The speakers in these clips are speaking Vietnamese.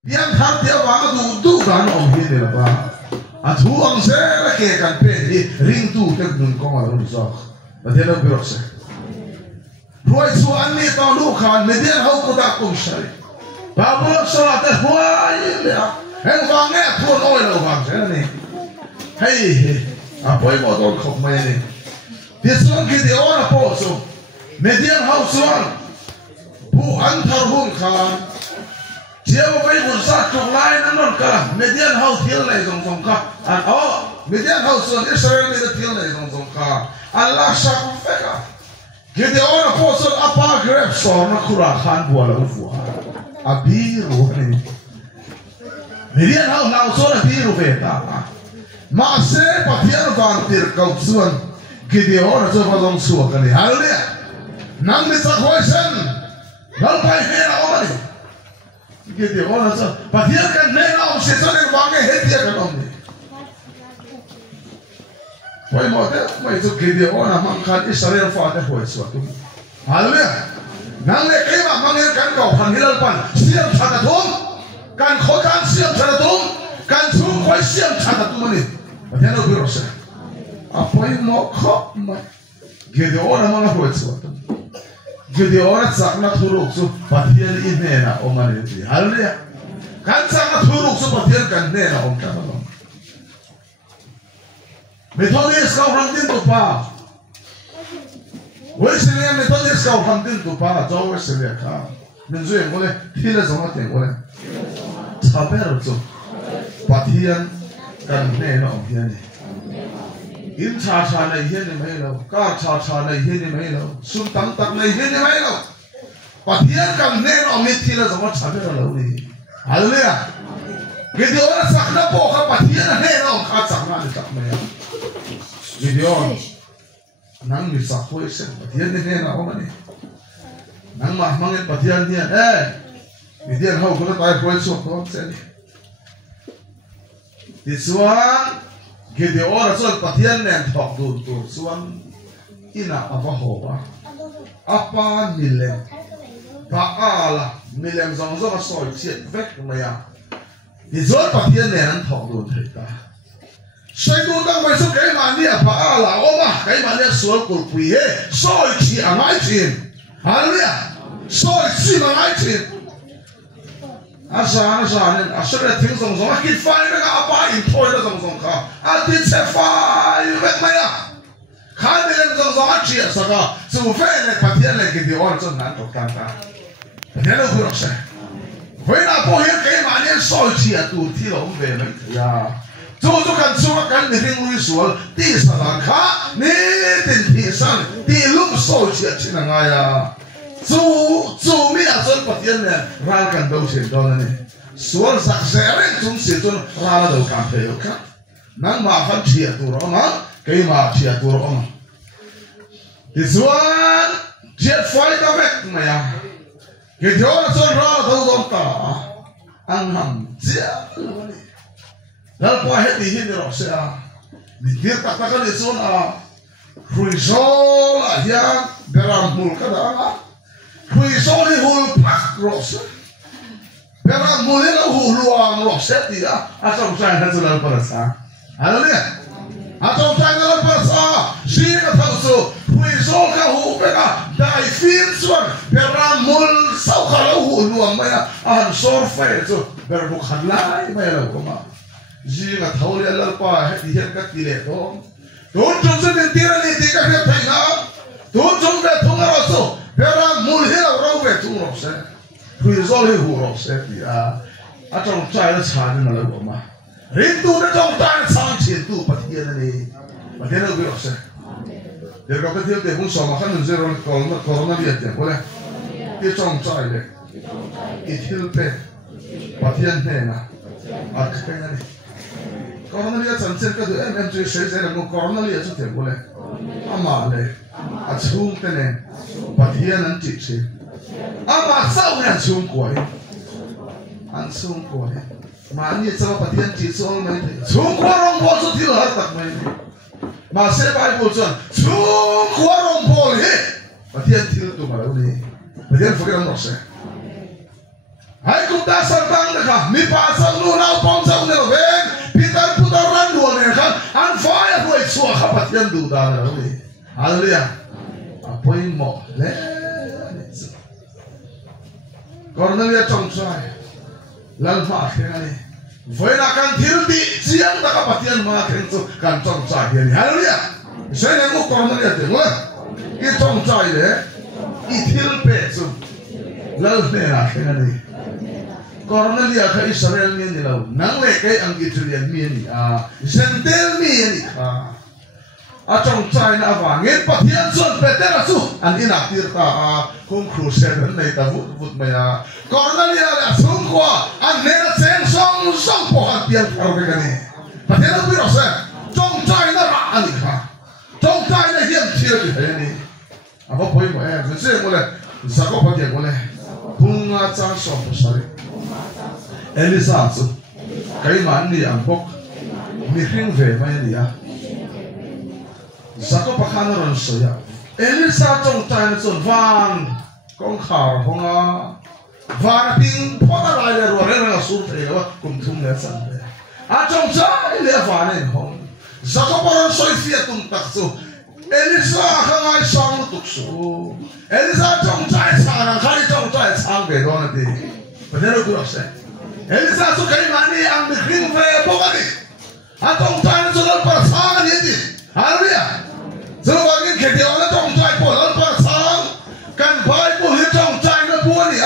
yang thar dia wang du dan om hi ne ba a thu ang se la ke kan pe ring tu te nun ko ma ru so ba te no biro se roi su an ni ta lu khan me dia hau ko da ko sai ba bo so la te huai le en wang e thon oi lo wang se ne hei a poi mo do ko mai ne dia son ki de ora po so me dia hau suan bu an thar hun khan chiều với một sát trục lai nó non cả median hậu thiếu này dòng cả anh median hậu xuân Israel này thiếu này dòng cả Allah sắc phép cả cái điều đó có sự apa grab so nó khura khan bùa là bùa abi ruh này median hậu nào số là abi ruh về ta mà sẽ bắt hiện vàng tiền cầu xuân cái điều đó cho vào dòng xuân cái này hallelujah nang đi sắc hoa sen nó phải nghe nào mà cái điều đó là sao? Và thiên cần nên ông sẽ cho nên vắng cái hết thiên cần ông đi. Vậy mà thế mấy chỗ cái điều đó là mang khăn Israel phá để hồi suốt tu. Hallelujah. Nang lệ cái mà mang cái cần cầu hành hilal pan siam chặt thùng, cần khó khăn siam chặt thùng, cần xuống khỏi siam chặt thùng mà đi. Và thế nó bị rồi. À vậy mà khó mà cái điều đó là mang hồi suốt tu. Jadi orang sangat turuk so patian ini na oman itu, hallelujah. Kan sangat turuk so patian kan ini na om kamu. Metodis kau hamtin tu pa, Wesley metodis kau hamtin tu pa, jauh Wesley kah. Menjual boleh, tidak sama tiang boleh. Sabar so patian kan ini na om ini. In cha này hiền thì mấy lâu, cả cha này hiền thì mấy lâu, sum tang tang này hiền thì mấy lâu, bắt hiền cầm nên ông ấy thì là giống như cha biết là lâu đi, hallelujah. Cái điều đó sắc nó bỏ cái bắt hiền là nên ông khát sắc nào thì chắc mấy, cái điều nang bị sắc hôi sen, bắt hiền thì nên ông ấy, nang mà mang cái bắt hiền thì cái điều hậu cũng nó tay hôi suốt đó sen, thì suang cái điều đó là patian nên học đủ đủ suan ina apa hoa apa milem paala milem zong zong soi chiết vét mày à thì rồi patian nên học đủ thấy ta sai đủ đang quay số cái mà nia paala oma cái mà nia suan cột quỷ he soi chi à ngay chuyện hallelujah soi chi mà ngay chuyện asa nên asa là tiếng song song kít phai nó cả ba in thôi nó song song cả tít sẽ phai vậy mày à khai bên song song chia sao cả dù phải là phát hiện là cái điều đó cho难懂干cả thế nó không sai vậy là bao nhiêu cái mà nên soi chia tụ thì nó không về mấy ya chú cần chú cần để hình lui xuống tí sao là khác nè tiền thì sang tí lúc soi chia chỉ là ngay à chú mi à cho phát hiện này ra cần đâu chuyện đó này xuống sạch sẽ đấy chúng sẽ cho ra đâu cà phê ok nang mà phân chia tụ đó mà cái mà chia tụ đó mà thì xuống chết phơi tao biết mày à cái chỗ nó cho ra đâu đâu ta ăn nằm chếtแล้วพอเฮ็ดดีที่นี่หรอกเสียมีเดียตักตะกันเลยส่วนคุยโซ่ละยังเดรามมุลก็ได้คุยโซ่ที่หูพักหรอกเสียเดรามมุลนี่เราหูลวงหรอกเสียดีอ่ะอาจารย์ใจนั่นจะเล่าภาษาอะไรเนี่ยอาจารย์ใจนั่นเล่าภาษาชีก็ทั้งสู้คุยโซ่ก็หูไปก็ได้ฟินส่วนเดรามมุลเศร้าเขาเราหูลวงไหมอ่ะอันโซ่ไฟสู้เดรบุกขันไล่ไม่เราก็มาจีงาเท่าเรือลป้าให้ที่เห็นกัดตีเล็กตัวจงเสด็จตีระนี่ตีกันเพียงไทยนะตัวจงเบ็ดทุ่งเราสู้เวลามูลเฮเราเบ็ดทุ่งเราเสียคุยโซ่ให้หูเราเสียที่อาจารย์ใจเราชาดินั่นแหละผมมาเรียนตัวเราจงใจสร้างเชียนตัวปฏิญาณนี่ปฏิญาณเราเบ็ดเราเสียเดี๋ยวเราไปเที่ยวเดี๋ยวผมสอนมาขั้นหนึ่งเซโร่โคโรนาเบียดเนี่ยก็เลยที่จงใจเลยอีทิลเป้ปฏิญาณเนี่ยนะอัดเป็นยังไงCorona lihat sunset ke tu, macam saya nak corona lihat tu tak boleh, amal le, acung tene, patian nanti sih, amal sah ni acung kuai, acung kuai, mana sama patian cisol main, acung kuarong bol tu tidak harta main, masih baik bolson, acung kuarong bol he, patian tidak tu malu ni, patian fikir orang rasa, hai ku ta sartang na ka mi pa sang nu nau pom sang ne ven Peter putar ran du ne kan an fire hoi chua kha pathian du da na ro ni hallelujah apoi mo le Cornelia trong trai lal ma khani voi na kan thil di chiang da ka pathian ma khen chu kan trong trai hi hallelujah sai ne mo Cornelia te lo i trong trai le i thil pe chu lal ne na khani Cornelia ka Israel ni ni lo nang le kai ang Israel mi ni Zentel mi ni a trong trai na awangin pathian chuan Peter chu an ina tir ta kung crucial nei ta vut mai a Cornelia la sung kwa an ne na chen song po han pian thar ve kani pathian pi ro se trong trai na ra ani kha trong trai na hiam thia ki he ni a ko poi mo e se mo le sa ko pa ke mo le punga cha so po sari Elisa chu kai man ni ang bok mi hring ve mai ni a Sako pakhana ron soya Elisa trong trai na chon van kong khar honga van ping phota lai le ro le na sur thei lo kum thum le san le a trong trai le van en hong Sako paron soi fia tum tak chu Elisa khangai sang tuk su Elisa trong trai sa na khai trong trai sang ve do na ti padero ku ase Elisa su kai mani ang mi kring ve bogani a trong trai na chon par sang ni ti hallelujah Giờ bạn nghe điều nó trong trai của nó phát sáng, cần phải của hiệp trong trai nó buồn đi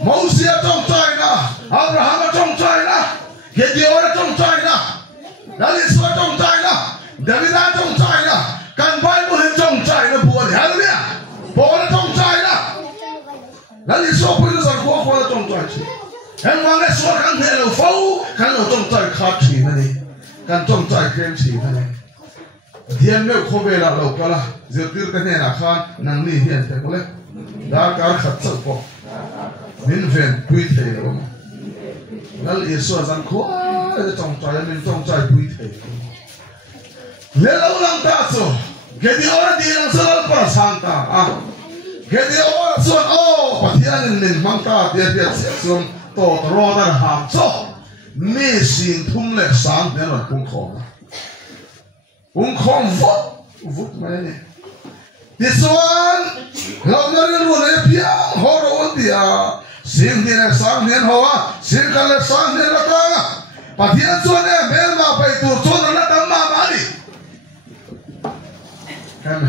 Moses trong trai na, Abraham trong trai na, cái điều nó trong trai na, David trong trai na, David trong trai na, cần phải của hiệp trong trai nó buồn đi, hallelujah, bộ nó trong trai na, David số bây giờ có nó trong trai chứ, em mang cái số khăn thế là phâu, khăn ở trong trai khác chỉ này, khăn trong trai kém chỉ này. Hiền meu khobe la lo kala zetir ka ne na khan nang ni hiền te kole da kar khat chal po min ven pui the lo nal yesu azan kho trong trai min trong trai pui the le lo lang ta so gedi ora di lang so pa santa gedi ora so pathian nin mang ta te te sum to ro dar ham so mi sin thum le sang ne lo kung kho không vút mà này thì xuân lâu nay luôn này bia họ rồi bia xin đi này sáng nên họ xin cái này sáng nên là ta bà thiên xuân này bên mà phải tụt xuân là tầm mà đi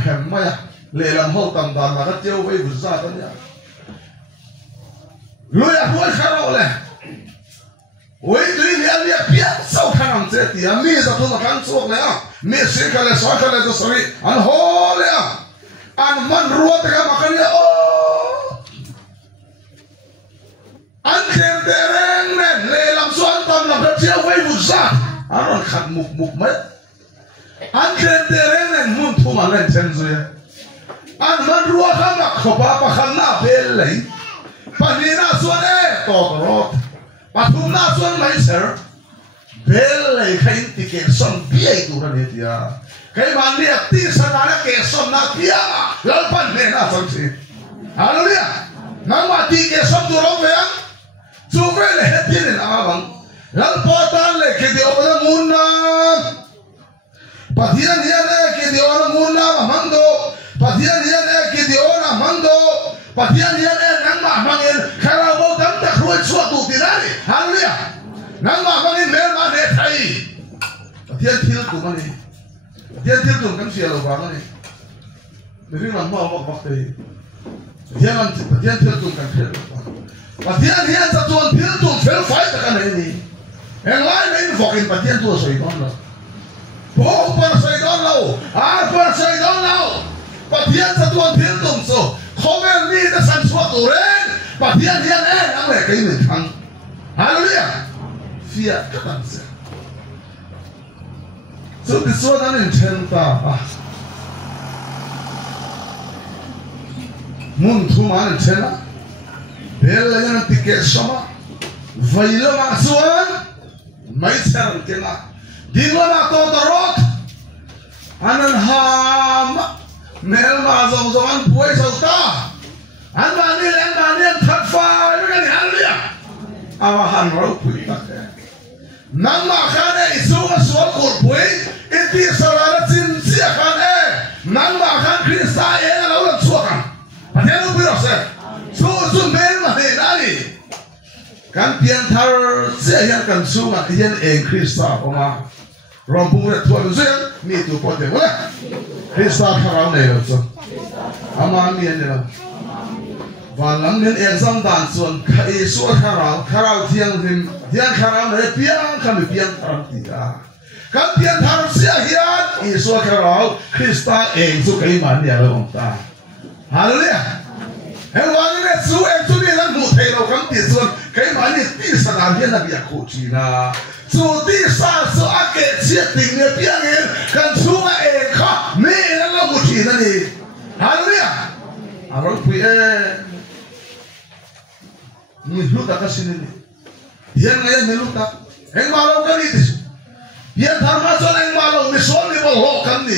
hem mày lệ làm hậu tầm tầm mà cái chiêu với vượt ra tất nhá lùi à lùi khá rồi này ôi tuy nhiên là bia sau khả năng chết thì mi ra tôi mà khăn suốt này mi xin cái này sáng cái này cho sari anh hồ này anh man ruột cái mà cái này anh khen tê reng này lệ làm xoan tâm làm cái chiêu với vụt ra anh còn khát mục mấy anh khen tê reng này muốn thu mà lên chân rồi anh man ruột cái mà khó ba khăn na bê lấy pani na xoan ấy to rồi bà thu na xoan mấy sir bel lấy khai ticket son bia tu ra này tia cái bạn đi ti sana na ke son na bia lal pan ne na son chi hallelujah nang ma ticket son tu ro ve chu ve le he tin na bang lal patan le ke dio na mun na pathian hian le ke dio na mun na mando pathian hian le ke dio na mando pathian hian le nang ma mangin khara bo tam ta khroi chua tu ti na ni hallelujah nang ma mangin mer ma ne thai pathian thil tu ma ni pathian thil tu kan sia lo ba ma ni ring lam ma ba te pathian thil tu kan khel pathian hian sa tuan thil tu fel fai ta kan ni en lai nei vokin pathian tu soi don lo bo par soi don lo par soi don lo pathian sa tuan thil tu so khovel ni ta san suat tu ren pathian hian ang le kai ni thang hallelujah fia kan se so this one an intenta mun thu man intena bel yan ticket sama vailo ma suan mai ser kena dingo na to the rock anan ham mel ma zong zong an puai sauta an ma ni thak fa ni hallelujah ama han ro pui tak nang ma khan e isunga sual kur pui iti sarara chin sia khan e nang ma khan Krista e lo lan suakan pathen pui ro se su men ma he nani kan pian thar sia hian kan sunga hian eng Krista oma rompung re thua zen mi tu pote wala Krista kharau nei lo chu ama mi ne lo van lam nen exam dan chuan khai su kharau thiang him hian kharau nei piang kan piang thar ti da kan pian thar sia hian i su kharau Krista eng chu kai man ya lo ta hallelujah he wang ne su eng chu ni lan mu thei lo kan ti chuan kai man ni ti sa dan hian na bia khu chi na chu ti sa su a ke chia ting ne piang en kan su a eng kha me na lo mu chi na ni hallelujah aro pui ni luta ka sinini yan ngayon ni luta eng malo ka nitis yan dharma son eng malo ni son ni bolo kan ni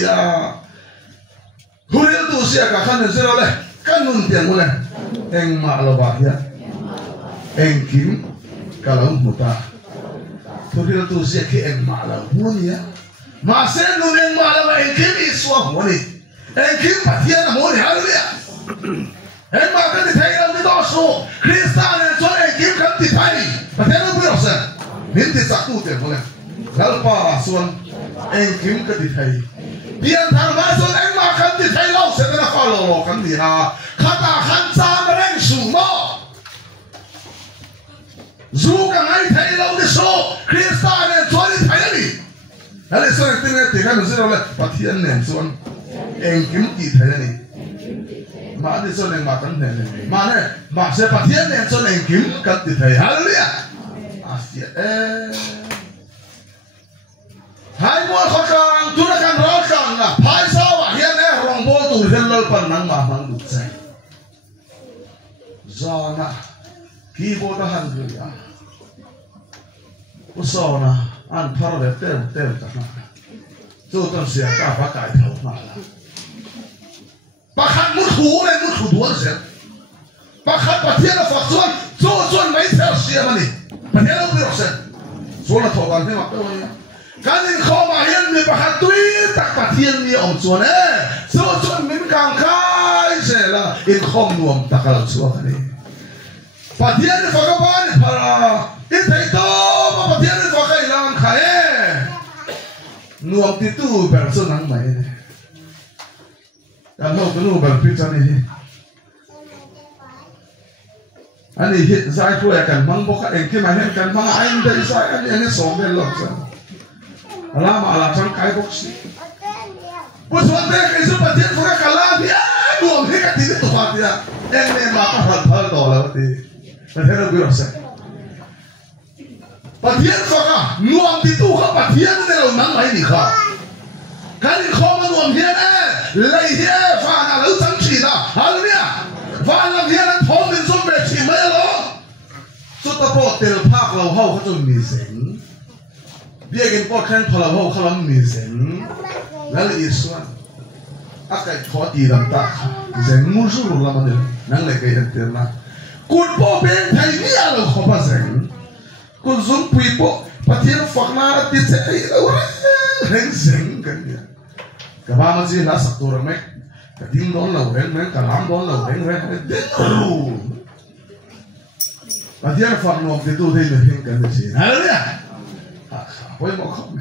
huril tu siya ka kan zero le kanun tiang mule eng malo ba ya eng kim kalau muta huril tu siya ki eng malo muni ya masen nun eng malo eng kim iswa muni eng kim patian muni hallelujah eng ma kan ni thai ang ni dosu Krista ne chon eng kim kan ti thai pathen ang pui se min ti sak tu te mole galpa suan eng kim ka ti thai pian thar ma son eng ma kan ti thai lo se na fa lo kan ni ha khata khan cha ma reng su mo zu ka ngai thai lo ni so Krista ne chon ti thai ni ale so ti ne ti kan se lo le pathen ne suan eng kim ti thai ni mà đi cho nên mà cần thể này mà này mà sẽ phát hiện nên cho nên kiếm cần thì thầy hallelujah à thiệt hai mua khó khăn chúng ta cần rõ ràng là hai sao à hiện nay rong bố tụi dân lơ phần năng mà mang được say do na kí bố ta hành người à bố sao na ăn phao để teo chắc na tôi cần sẽ cả phá cải thấu mà bà khát muốn thủ này muốn thủ đuổi sẽ bà khát bà thiên là phật xuân mấy theo xe mà đi bà thiên là biết sẽ số là thọ bằng thế mà đâu nhá cái này khó mà hiện người bà khát tuy tắc bà thiên như ông xuân ấy số xuân mình càng khai sẽ là in không nuông tắc là xuân này bà thiên là phật các bạn bà ít thấy to mà bà thiên là phật cái làm khai nuông thì tu bèn xuân nắng mấy này anh hậu cái nụ bằng pizza này anh ấy hiện giải thôi cần mang bốc anh khi mà hiện cần mang anh đây giải anh ấy sống bên lộc sao là mà là trong cái bốc xí bữa sáng đây cái số bát thiên phải cả lá thì buồn hết cái thứ tụt bát thì em nên mà có thật đỏ là thì thế nó biết sao bát thiên phải cả nuông thì tu không bát thiên nên là nắng mấy gì cả cái gì không mà nuông hiện lấy hiện phản là lưu trắng chỉ đó, hallelujah. Phản làm hiện là thong đến số bể chỉ mấy lo. Số ta bỏ tiền phác lâu hậuเขาจะมีเสียงเบี้ยกินปอดแข้งพอlâu hậuเขาล้ำมีเสียงแล้วอีส่วนอากาศขอตีลำตาเสียงมุสุรุละมันเลยนั่งเลยกันเตือนมากุดปอเป็นไทยนี่อะไรขอภาษากุดซุ่มปุยปอประเทศฝักนาติดเสียงเร่งเสียงกันเนี่ยกับบ้านมันจีน่าสักตัวไหมกับดิ้งโดนเหล่าเร่งไหมกับล้ำโดนเหล่าเร่งไหมเด็กรู้ประเทศฝั่งนอกที่ตัวที่เราเห็นกันสิฮะเนี่ยพอยบอกเขาไหม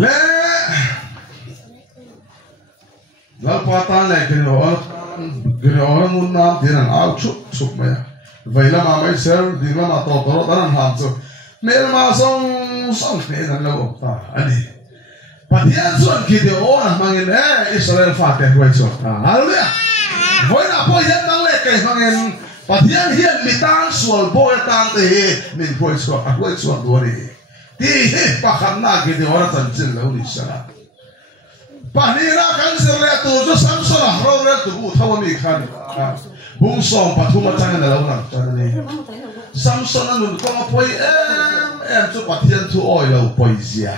แล้วพอตอนแรกกันเรามุนน้ำที่นั่นเอาชุบไหมไว้แล้วมาไม่เซลดิ้งแล้วมาต่อตอนนั้นห้ามสุดเมื่อมาส่งเนี่ยนั่นเราบอกอันนี้ประเทศส่วนคิดเดียวนะมังเงินอิสราเอลฝากแต่ไว้ส่วนฮาเลลูยาไว้นะพอเห็นนั่งเล็กไงมังเงินประเทศเฮียนมีตังส่วนโบยตังที่มีไว้ส่วนตัวนี้ที่ปะขันนักคิดเดียวนะจันทร์แล้วนิสระปะนี่นะกันเสียเลยตัวจะสัมสระเราเรียกตัวท้าวมีขันบุ้งส่งปฐุมจังกันแล้วนะจันนี้สัมสระนุ่นก็มาปอยจะประเทศทั่วอ้อยเราปอยเสีย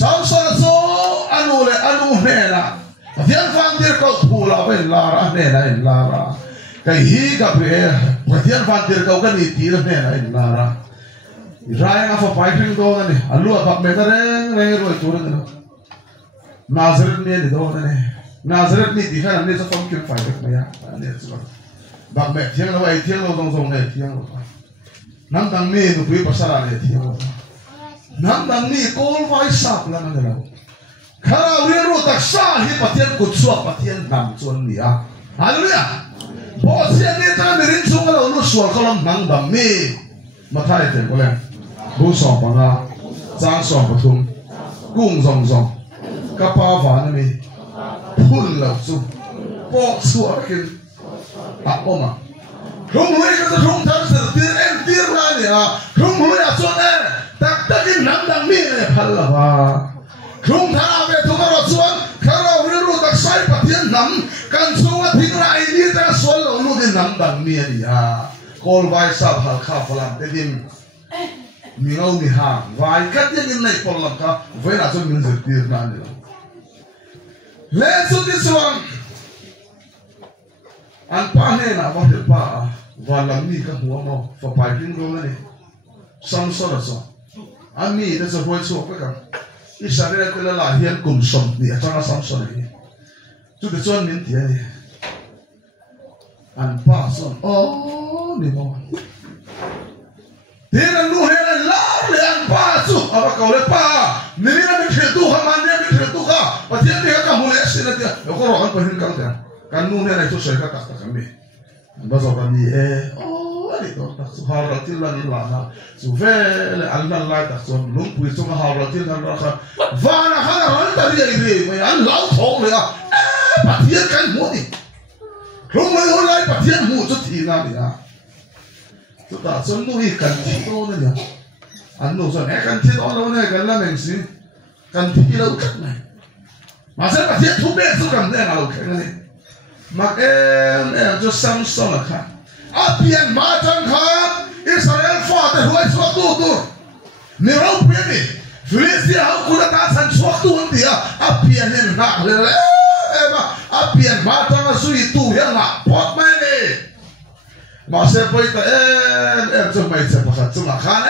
สัมสระโซอนุเล่นะประเทศฟังเดียวก็พูดเราเป็นลาระเนี่ยนะลาระ cái hi gặp về phát hiện văn tiền câu cái gì tí là này này là ra anh phải phải khinh đó này anh luôn gặp mấy cái này rồi chú này Nazareth này đó này Nazareth này thì khá là nên sẽ không kiếm phải được này này chứ gặp mẹ thiêng là vậy thiêng lâu dòng này thiêng lâu nắm đằng này nó quý bác này thiêng lâu nắm đằng này cô phải sắp là nó đâu khá là viên rồi đặc sa hi phát hiện cột suộc phát hiện nằm chuồn đi à hallelujah bộ xe này ta mới rin xuống là nó suộc không làm nắm đằng này mà thay thế có lẽ bố sọp bằng à giang sọp bằng thùng cung dòng dòng các bao ván này phun lẩu xuống bộ suộc kia à ôm à không nuôi cái thùng thang sự tiền em tiền ra nè không nuôi à xuống đây tak cái nắm đằng này phật là và không thang về thùng nó xuống khá là viên rồi đặc sai phát hiện nắm căn xuống thinh lại đi ra xuống lẩu luôn cái nắm đằng này đi à call vai sab hal khá phải làm cái gì mình ông đi hàng vài cách những này còn làm cả với là cho mình giải tiền ra nữa let's do this one anh pa này là bao nhiêu pa và làm gì các huống nó phải bài kinh rồi này xong rồi là xong anh mi đã rồi số cái cả Israel cái là hiện cùng sống đi cho nó xong rồi này chú được cho mình tiền anh pa xong đi đâu thế là nu hết là lãoเลยanh pa chú à cậu lấy pa mình là mình khởi tu ham anh mình khởi tu cả và thế thì các mule xin là thế có rồi anh phải hình căng thế kan nu này tu soi các cái mình bây giờ cái gì đi đó ta su hào ra til là đi là na su về là anh là lại ta su lung quỳ xuống hào ra til là ra và là hắn là hắn ta đi đi mà anh lão thổ rồi à bắt thiên cái mua đi không mấy hôm nay bắt thiên mua chút thì nào đi à chúng ta xuân nuôi cần thiết đó nữa nhỉ anh nuôi xuân cần thiết đó đâu này cần là mình xí cần thiết đâu cắt này mà sẽ bắt thiết thu bê số cần thế nào cái này mà em cho Samson là khác apian mà chẳng khác Israel phá để huay suốt tu nếu không biết đi Philistia họ cũng đã ta sản xuất tu anh đi à apian em nặngเลยem à apian mà chẳng là suy tu hiện là bọt mày đi mà sẽ phải ta em cho mày sẽ bắt chúng là khán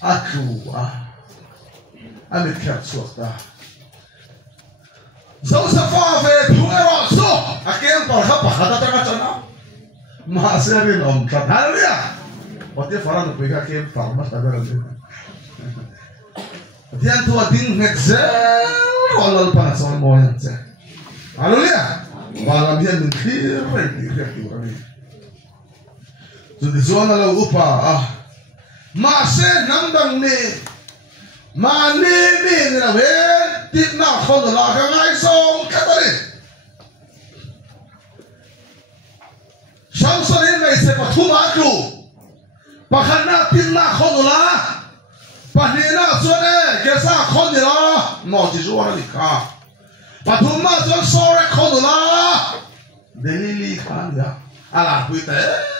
aku anh biết khép suốt ta dẫu sẽ pha về thua rồi số anh em còn khắp cả ta ta cho nó mà sẽ bên ông thật hallelujah và tiếp phá ra được với các em phẳng mất ta rồi thì anh thua tin ngạch dễ còn là phần sau mồi anh sẽ hallelujah và làm gì mình khi rồi thì việc gì vậy jadi soalnya lo upa mà sẽ nắm đằng này mà nê là về tiếp nào không được là cái ngay xong cái đấy sáng sớm này sẽ bắt thu bán chủ bà khăn na tiếp nào không được là bà nê na xuân này cái sao không được là nó chỉ số là gì cả bà thu mà xuân sau này không được là để li khăn được là quý tế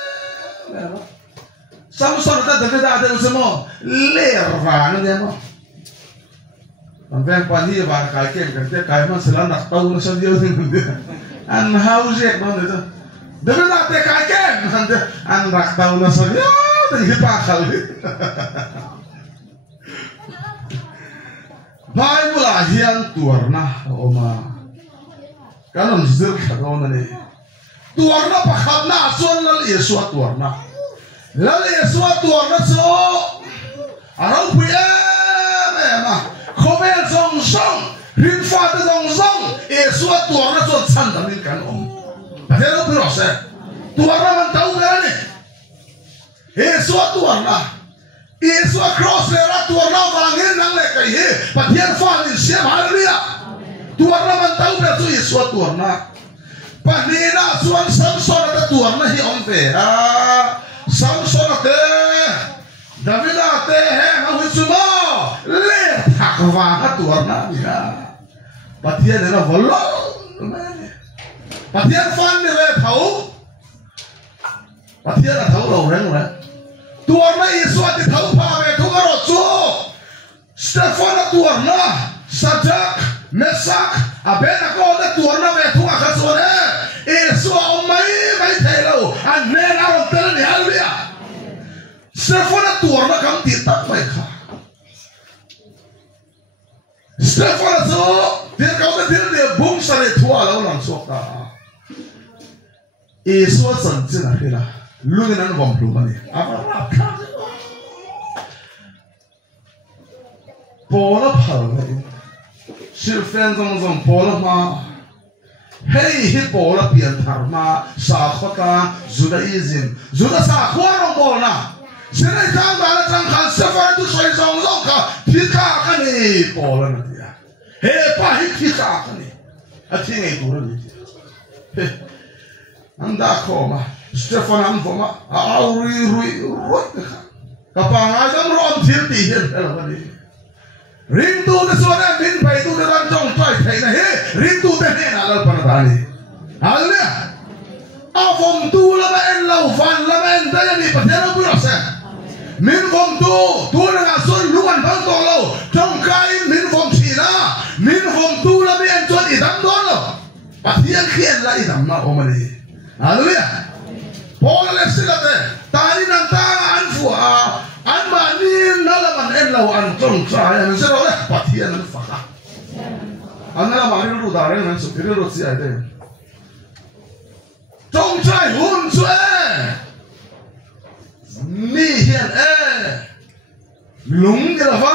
sáng sớm ta được ra được xem không lẻ vàng như thế không anh ven quan hi và cái cái mà sẽ là nặc tàu nó sẽ nhiều hơn nữa anh hao dệt nó nữa đấy là cái anh nặc tàu nó sẽ nhiều thì cái ba khẩu bài bữa là hiền tuор na oma cái nó dữ cả nó này tuор na bắt khắp na xuân là Yesu tuор na là Yesu tuор na số à đâu phải em mà không biết dòng sông riêng pha tới dòng sông Yesu tuор na xuân chân tầm đến cán ông thế nó cứ rõ ràng tuор na mình tàu cái này Yesu tuор na Yesu cross ra tuор na vàng lên năng lệ cái gì và thiên pha lên xem hallelujah tuор na mình tàu cái số Yesu tuор na và nên là xuân Samson đã tuор na hi ông về Samson thế David là thế hè không biết sao lệ thạc vàng các tuор na đi ra và thiên này là vỡ lỗ và thiên phan này về thấu và thiên là thấu đầu đấy rồi tuор na Yesu thì thấu pha về thấu cái rồi số Stephen là tuор na Sadak mesak abena ko da tuarna ve thunga khasone Yesu mai thei lo an ne na ron tel ni hallelujah Stefana tuarna kam ti tak mai kha Stefana so dir ka da dir de bum sare thua lo lam sok ta Yesu san chin a hila lungin an bom lu mani ava Paula phal ne Silfen zong Paula ma Hey hi Paula pian thar ma sa khota Judaism Juda sa khwa rong na Sene tang ba la tang khan Stefan tu soi zong ka phika ka ni Paula na dia He pa hi phika ka ni a thi ngai tu ni He anda ko ma Stefan am fo ma a rui ka pa nga dam rom thil ti hen la ni Ring tu the sona min pai tu the ran jong trai thai na he ring tu the he na lal pan da ni hallelujah a vom tu la ba en lau fan la ba en da ni pa the na bu ra sa min vom tu na nga son lu an bang to lo jong kai min vom chi na min vom tu la ba en chon i dam do lo pa thian khien la i dam na o ma ni hallelujah Paul le sila te tani nan ta an fu a an ma ni na la man en lau an tong cha ya men se ro le pathian an fa ka an la ma ri lu da re nan su ri ro si ai de tong cha hun su ni hian lung ge la fa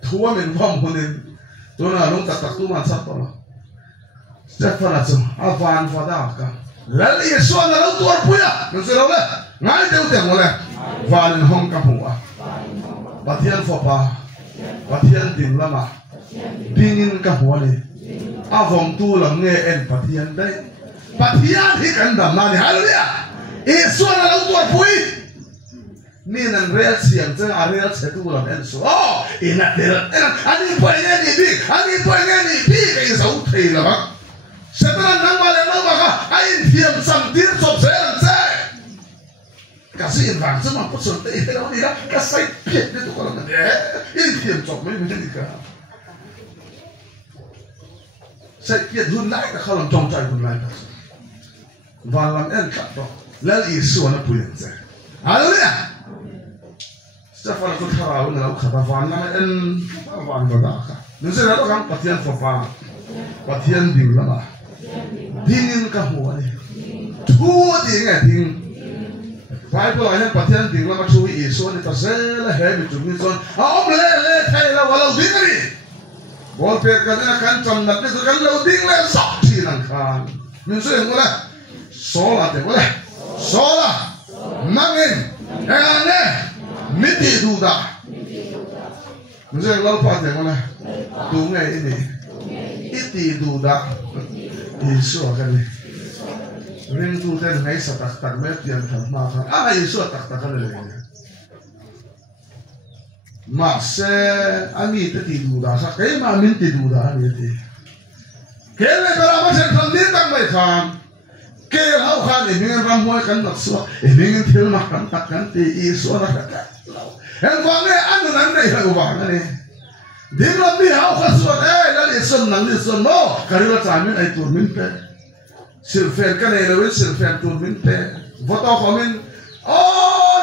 thua men phom hunin to na lung tak tak tu ma sat to Stefan chu avan fa da ka lal Yesu na lo tuar puya men se ro le ngai teu te mo le van hong ka hua pathian fo pa pathian ding lama dingin ka hua ni avong tu lam nge en pathian dai pathian hi kan dam na ni hallelujah Yesu na lo tuar pui ni nan real siam chen a real che tu lam en so ina del ani poi nge ni bi ke so thei la ba Sebenarnya nang male nang maka ain diam samdir sob se kasih invang semua pusat itu kalau tidak kasih piet itu kalau nanti ini diam sob mai menjadi ka saya piet hun naik kalau jong cai hun naik valam en kato lal Yesu na puyen se haleluya Stefan tu tharau na kata van na en van badaka nuse na kan pathian fopa pathian ding lama dingin ka huwa ni thu ding ding Bible ayan pathian ding lama chu Yesu ni ta sela he mi chu mi son om le thai la wala ding ni bol pe ka na kan cham na pe kan lo ding le sok chi nang khan min su en wala sola te wala sola mangin ane miti duda min su lo pa te wala tu ngai ini iti duda Yesu akan ring tu ten ngai sa tak met yang thamma khan Yesu tak kan le ma se ami te ti duda sa kai ma min ti duda ni ti ke le bera ma se tham din tang mai khan ke hau khan e min ram moi kan nak so e min thil ma kan tak kan ti Yesu na ka en wa ne anu nan nei ha wa ne din ram bi hau kha so la le son nang le son no karila chamin ai tur min pe silfen kan ai lo silfen tur min pe voto ko min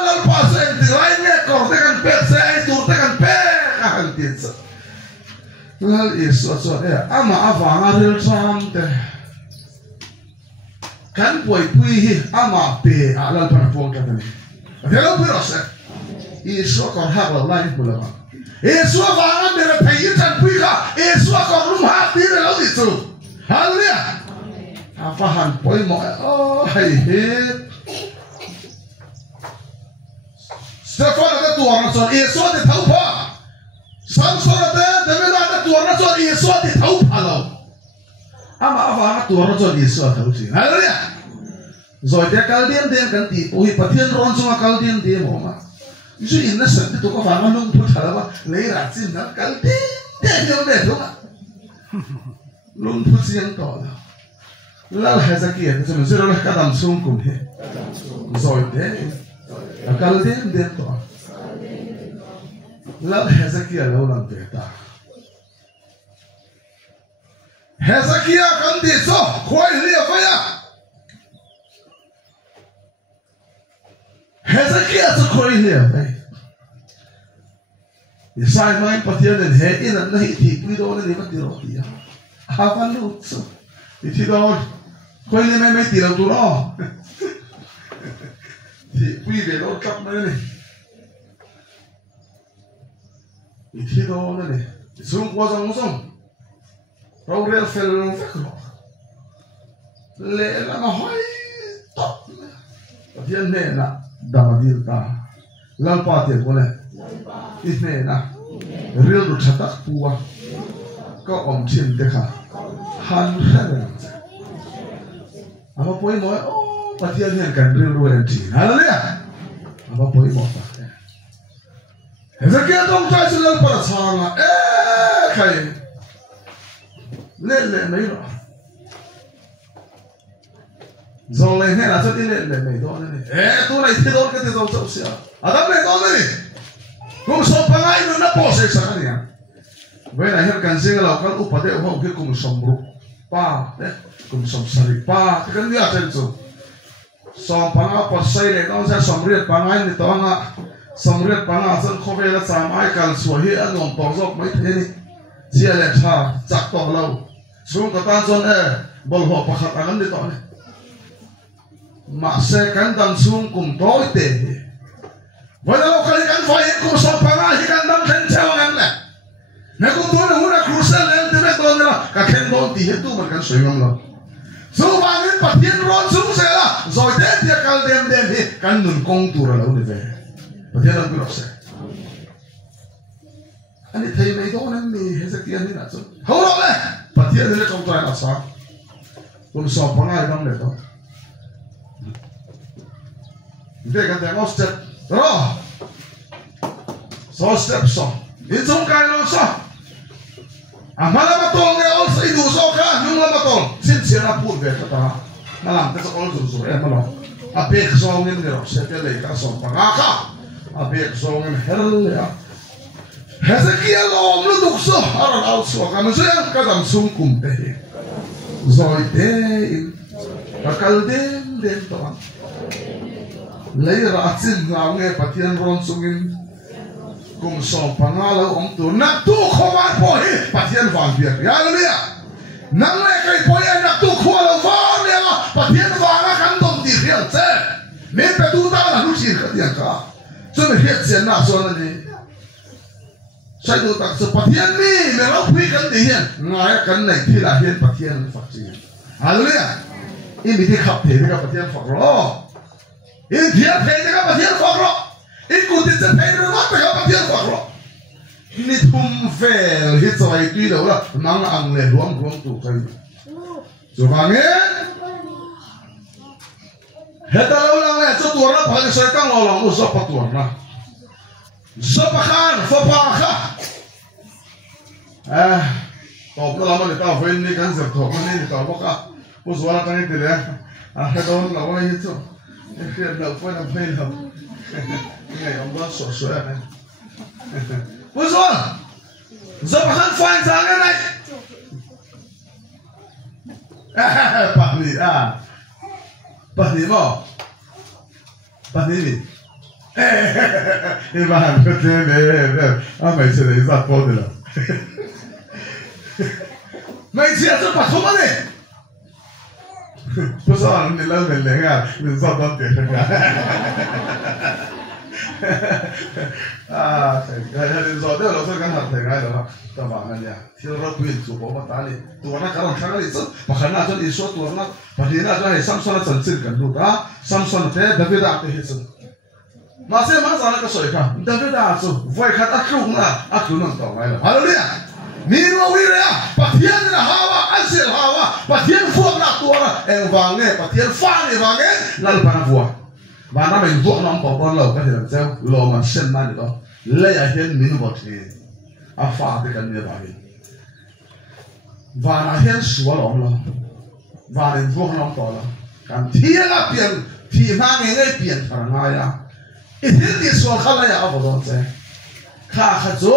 lal pas en ti lai ne ko te kan pe se ai tur te kan pe ka han tin sa lal Yesu so ama avanga ril sam te kan poi pui hi ama pe alal pan pon ka ni de lo pero se Yesu ko ha lo lai pula Yesu avanga mere pai tan pui ka Yesu ko rum ha ti le lo Yesu hallelujah afahan poi mo hai he Stefan ada tuar na son Yesu de thau pa Samson ada David ada tuar na son Yesu de thau pa lo ama avanga tuar na son Yesu thau si hallelujah rồi để kal diam kan ti pui pathian ron sunga kal diam mo ma Ju inna santi to ko fanga nung put halawa lei ra sin na kal diam de to lung put siang to la Hezekiah se me zero la kadam sum kum he rồi để kal diam to la Hezekiah lo lam te ta Hezekiah kan di so khoi lia faya Hezekiah so khoi lia fai Isai mai pathian den he in an nahi thi pui do ne ma ti ro ti ya avan lu so ti do khoi le me ti lo tu ro ti pui ve lo kap ma ne ti do ne sung kwa sang sung Rau real fel fekro le la ma hoi top pathian ne na damadil ta lam pa ti ko le Isne na real ru chatak puwa ko om chin de kha han hana ama poi mo o pathian hian kan real ru en tin hallelujah ama poi mo ta Hezekiah dong chai sulal para changa khai le mai ro zong le ne la chati le mai do ne tu nai thi do ke te do chau sia adam le do ne Kung so pangai no na pose sa kanya. When I hear kan singa la kan upade ho ke kung sombru pa, kung somsari pa, kan dia tenso. So panga pasai le no sa somriat pangai ni to nga somriat panga san khobe la sa mai kan so hi anom tozok mai the ni. Sia le tha chak to lo. Sung ka ta zon bol ho pakhat angan ni to ni. Ma se kan dam sung kum to te. Walau kali kan fahim ku sopanga hikan dam ten cewangan le. Nakum tuan huna crucial le tebe tuan la kaken don ti hetu makan soyong lo. So bangin patien ron sung sela zoi den dia kal dem hi kan nun kong tur la uni ve. Patien ang kurok se. Ani thai mai don an mi Hezekiah ni na so. Holo le patien le kong trai na sa. Kum sopanga dam le to. Dia kan tengok step Roh, so step so. Insong kain lo so. Amala matol ne all sa idu so ka yung la matol. Sin sira pur ve kata. Nalam ta all so malo. Apek so ngin ro setele ka so pangaka. Apek so ngin hel ya. Hezekiah lo lu duk so aron out so ka so yang kadam sung kum te. Zoi te bakal den to. Lấy ra xin ngào nghe pathian ron sungin kum som pangalo om tu nak tu khowan poi pathian van biak ya lemia nang le kai poi nak tu khwalo van ya pathian wanga kan dom di rial che me pe tu ta la lu chi ka dia ka so me hiat chen na so na ni sai tu tak so pathian mi me lo pui kan di hian ngai kan nei thi la hian pathian fak chi hallelujah i mi ti khap the ka pathian fak ro In dia pede ka pathian fakro. In kuti se pede na ka pathian fakro. Ni thum fel hi choi ti lo la mang ang le ruam tu kai. So bangen. Heta lo lang le so tur na phali sai kang lo lang so patur na. So pakhan fo pa kha. Top lo la ma ta ven ni kan se thok ni ta bo ka. Pu zo la kan ti le. Heta lo la wa hi so. Em đâu phải làm phê đâu ngày ông có sổ sửa này bây giờ hắn phanh sang cái này bạn gì bạn gì mà bạn gì nhưng mà hắn có thể này mày sẽ lấy ra bao nhiêu mày chia cho bạn không này不是啊，你老人灵啊，你上当点什么啊？你说这老师刚才听来了，干嘛呢？听说对主播嘛打你，多那可能看到你这，不可能说你说多那，不是那说你上算了真正跟路啊，上算了这特别大的意思。马上那个水看，特别大说，我看阿公啊，阿公能懂来了，好了呀。Mino wiria, pathian na hawa, asil hawa, pathian fuak na tuara, vange, pathian fang vange, lal pana fuak. Vana men fuak nam popon lo, kan hilang sel, lo man sen man itu, le ahian minu bot ni, afa de kan dia bagi. Vana ahian sualom lo, vana fuak nam tola, kan tiang apian, tiang ngai pian karangaya. Itin di sual khalaya apa don se, kha khajo.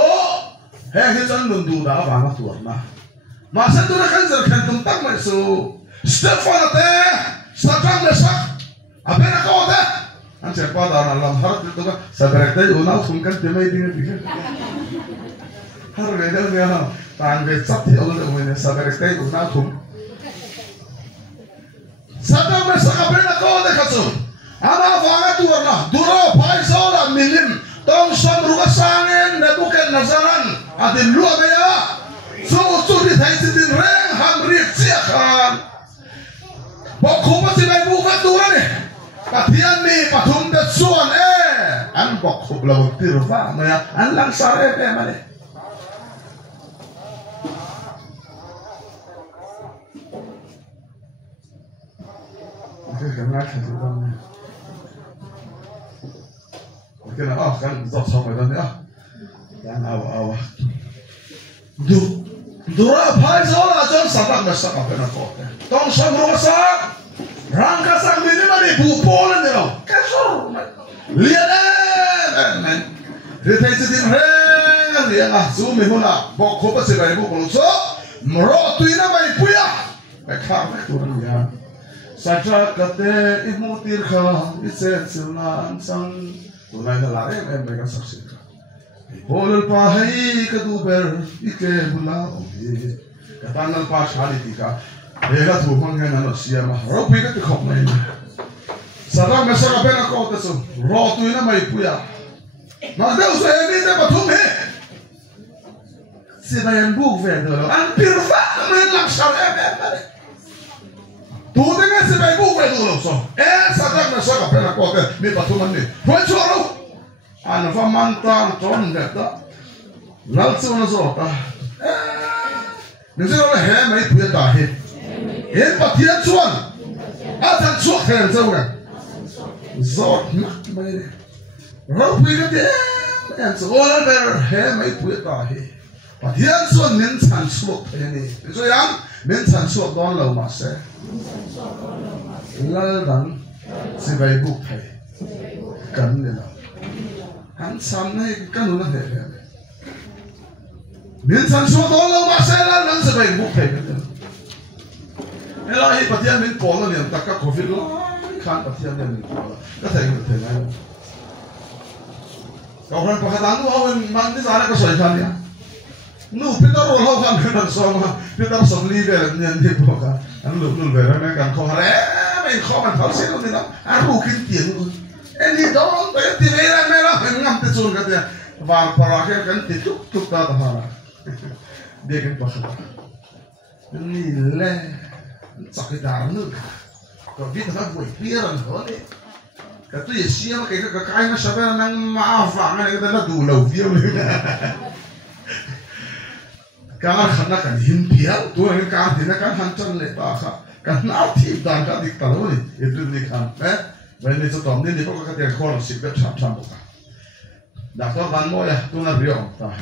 Hei chân lùn đủ đã vào tuột mà mà sẽ tôi đã khăn giờ khen tung tăng mai su Stefan ate sakang lesak apa nak kau ate anh sẽ qua đó là làm hết itu kan sebenarnya itu nak sungkan temai dengan dia har về đâu nha tàn về sắp thì ông được mình sebenarnya itu nak sung sakang lesak apa nak kau ate kasu ama fanga tu warna duro paisa lah milim tong sam ruga sangen na bukan nazaran adin luar ya so di thai sitin reng ham riek siakan bok khuma si bai bu ka tu ni pathian mi pathum da suan an bok khub law tirva ma an lang sare ma ni cái cảm giác thật sự luôn cái nào kan giọt xong rồi đó nữa đang ao dura phai zo la chon satak na sak apa na ko tong sam ro sak rang ka sak ni ma ni bu pol ni lo ka so lian men re thai chi din re lian a zu mi huna bo ko pa se bai bu ko so mro tu ina bai puya ka kha tu ni ya Saja kate imu tirkha isen silan sang tunai na lare em mereka saksikan bolel pahai keduber ike bula oke katanal pas hari tika mereka tu mangan anusia mah ropi ke kok main sarang mesa apa nak kau tu rotu ina mai puya nak dah usah ini dah patung he si bayan buk vendor hampir main langsung tu dengan si bayan buk vendor so sarang mesa apa nak kau tu ni patung ni buat anh phải mang tan trốn đẹp đó lão sư nó rồi ta nếu như nó hé mấy bữa ta hé bắt thiên chuan thằng chuột hèn sao nè giọt mắt mấy này lão bữa cái đấy em số là để hé mấy bữa ta hé bắt thiên chuan miễn sản chuột thế này rồi anh miễn sản chuột đó lâu mà sẽ lão đàn si vay bục thầy cắn lên nào hắn sam này cái nó thế này miễn sản xuất đó lâu mà sẽ là năng sẽ bị bục thầy cái này là hiện tại mình bỏ nó liền tất cả covid lo khăn tại hiện tại mình bỏ cái thầy cái thầy này cậu rằng phải làm nó mình mang cái giá cái sợi khăn nhá nu Peter roll hao khăn cái năng xong mà Peter xong li về là nhân thì bỏ cả anh lụm về đó mấy càng khó mình khó mà tháo xếp nó thì nó ăn đủ kinh tiền luôn anh đi đó bây giờ thì về là mẹ nó mình ngắm tới xuống cái gì vào para cái thì chúc ta đó hả biết cái bao nhiêu ni lẽ chắc cái đàn nữa còn biết nó buổi bia rồi nữa đấy cái tôi xem cái nó sao nó năng mà vàng này cái nó đủ lâu tiêu rồi cái khăn nó cái hiếm bia tôi cái thì nó cái hành chân lệ ta khác cái nào thì đàn cái đi tao rồi itu đi khăn đấy vậy nên cho tóm nên đi có cái tiền kho là xịt bếp chạm chạm một cái đặc biệt văn môi à tôi là biểu tại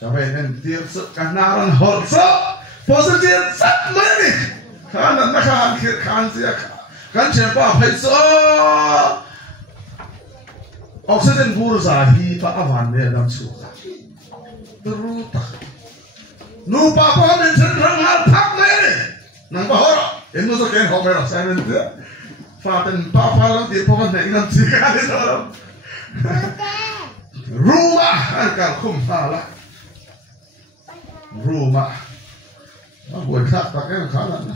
cho vậy nên tiền sự cái nào là hot sợ positive rất mấy đi khán là nó khán kia khán gì khán chuyện bao phải sợ oxygen pur ra hi pa avan ne dam su terus tak nu papa men senang hal tak mấy nang bahor ini tu kan kau merah saya nanti Fatin papa lo di pokok nak ingat sekali tu. Rumah agak kumpala. Rumah. Buat kat pakai kalan.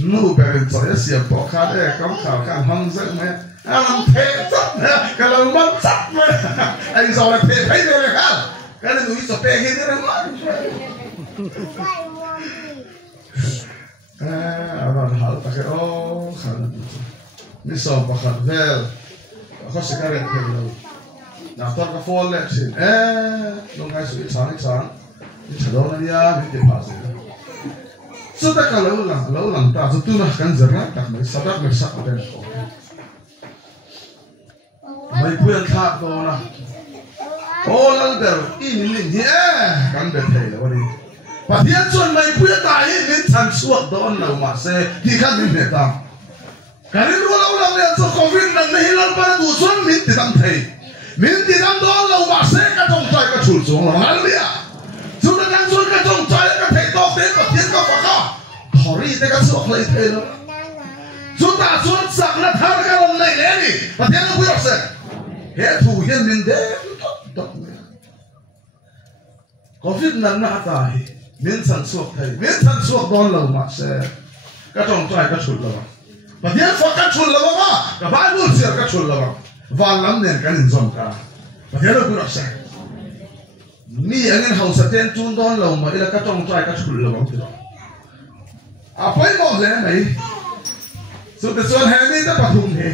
Nu berin saya siap pokok deh. Kamu kan hangzeng me. Alam pecah. Kalau mancap me. Ayo soalnya pecah deh kan. Kalau tu iso pecah deh kan. Abang hal pakai kan ni so pakai vel aku sekarang pergi nah tor ka fall le sin lo ngai su sang ni chalo na dia ni te pas so ta ka lo lang ta so tu na kan zara tak mai sadak mai sak ben ko mai puan tha ko na lal der in lin hi kan be thei lo ni pathian chuan mai puya ta hi min chan suak don lo ma se hi khan min ne ta karin ro lo lang le so covid nan ne hilal para du chuan min ti dam thei min ti dam don lo ma se ka tong chai ka chul chung lo hal bia chu na kan chul ka tong chai ka thei tok te sorry te ka chuak lai the lo chu ta chuan sak na thar ka ron nei le ni pathian lo pui se he thu hian min de dot covid nan na ta hi min san chuak thai min san chuak don lo ma se ka tong trai ka chul lo pathian fa ka chul lo ma ka bible se ka chul lo van lam nen kan in zom ka pathian lo pui se mi angin hausa ten chun don lo ma ila ka tong trai ka chul lo ma apoi mo le mai so the son he mi da pathum he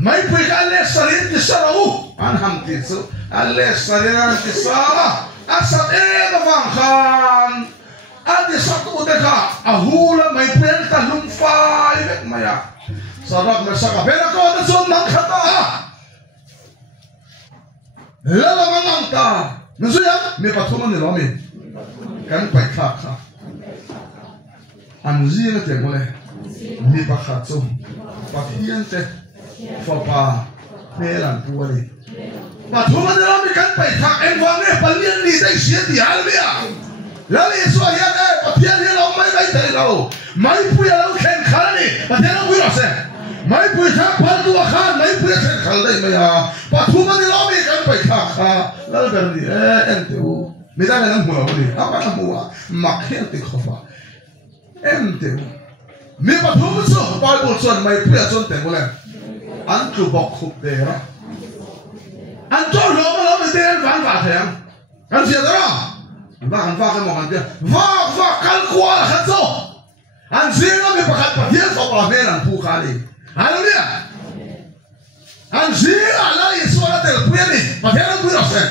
mai pui ka le sarin ti sarau an ham ti so alle sarin an ti sa asat e da van khan adi satu de ka ahula mai pen ta lum fai vet maya sarak me saka bela ko da son mang khata lala mang ta nusuya me pathum ni lo mi kan pai kha kha an zi na te mole mi pa kha chu pathian te for pa pelan puali pathum ni lo mi kan pai kha en wa ne palian ni dai sia ti al bia la li so ya e pathian ni lo mai dai te lo mai pu ya lo khen kha ni pathian lo pu lo se mai pu tha pal tu kha mai pu khen khal dai mai ha pathum ni lo mi kan pai kha kha la ber ni en te u mi da na mu lo ni apa na mu ma khen ti khofa em te mi pathum so bible son mai pu ya son te mo le an tu bok khup de ra an to lo ma lo mi de van va thang kan sia da va kan va ka mo kan dia va kal kwa la khat so an sia mi pa khat pathian so pa me lan pu kha ni hallelujah an sia la yesu la te pu ni pathian pu ro se